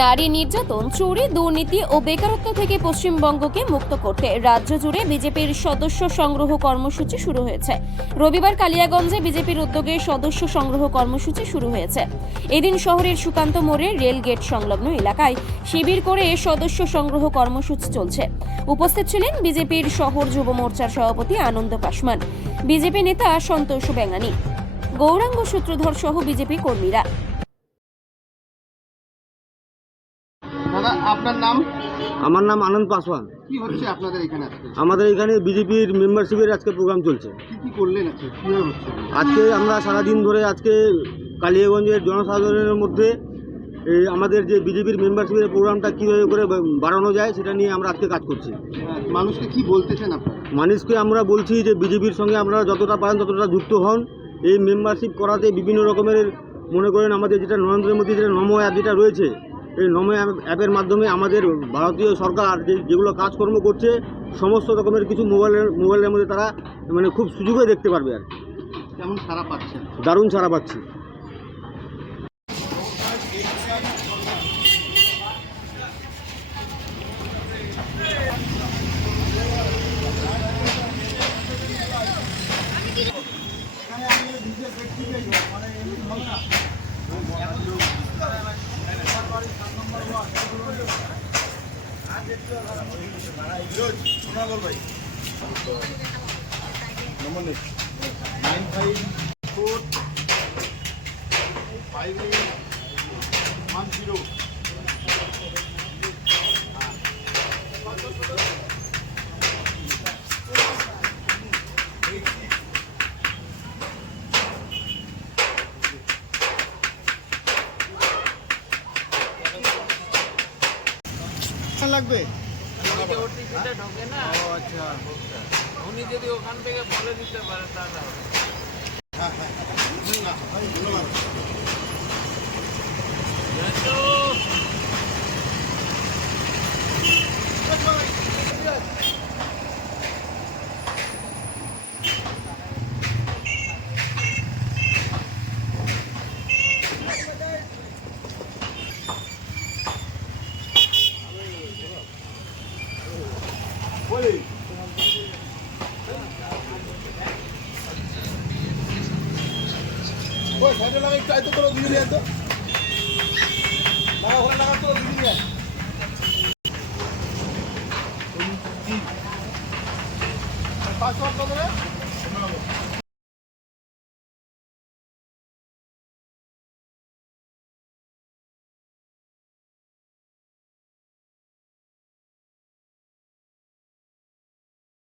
নারী নির্যাতন, চুরি, দুর্নীতি ও বেকারত্ব থেকে পশ্চিমবঙ্গকে মুক্ত করতে রাজ্য জুড়ে বিজেপির সদস্য সংগ্রহ কর্মসূচি শুরু হয়েছে। রবিবার কালিয়াগঞ্জে বিজেপির উদ্যোগে সদস্য সংগ্রহ কর্মসূচি শুরু হয়েছে। এদিন শহরের সুকান্ত মোড়ে রেল গেট সংলগ্ন এলাকায় শিবির করে সদস্য সংগ্রহ কর্মসূচি চলছে। উপস্থিত ছিলেন বিজেপির শহর যুব মোর্চার সভাপতি আনন্দ পাসওয়ান, বিজেপি নেতা সন্তোষ বেঙ্গানি, গৌরাঙ্গ সূত্রধর সহ বিজেপি কর্মীরা। দাদা, আপনার নাম? আমার নাম আনন্দ পাসওয়ান। কি হচ্ছে আপনাদের এখানে আজকে? আমাদের এখানে বিজেপির মেম্বারশিপের আজকে প্রোগ্রাম চলছে। কি করলেন আজকে? কীভাবে হচ্ছে? আজকে আমরা সারাদিন ধরে আজকে কালিয়াগঞ্জের জনসাধারণের মধ্যে এই আমাদের যে বিজেপির মেম্বারশিপের প্রোগ্রামটা কীভাবে করে বাড়ানো যায় সেটা নিয়ে আমরা আজকে কাজ করছি। মানুষকে কি বলতেছেন আপনারা? মানুষকে আমরা বলছি যে বিজেপির সঙ্গে আপনারা যতটা পারেন ততটা যুক্ত হন। এই মেম্বারশিপ করাতে বিভিন্ন রকমের মনে করেন আমাদের যেটা নরেন্দ্র মোদী যেটা নমো অ্যাপ যেটা রয়েছে, এই নমো অ্যাপের মাধ্যমে আমাদের ভারতীয় সরকার যেগুলো কাজকর্ম করছে সমস্ত রকমের কিছু মোবাইলের মধ্যে তারা মানে খুব সুযোগে দেখতে পারবে। আর কেমন সাড়া পাচ্ছেন? দারুণ সাড়া পাচ্ছি। লাগবে ওটিপিটা ঢোকে না। ও আচ্ছা, উনি যদি ওখান থেকে বলে দিতে পারে তাহলে ধন্যবাদ। ওই সাইডে লাগা একটু আইতো তোরা দুজনে আইতো লাগা ওখানে লাগা তোরা দুজনে আয়। পাসওয়ার্ড কত রে?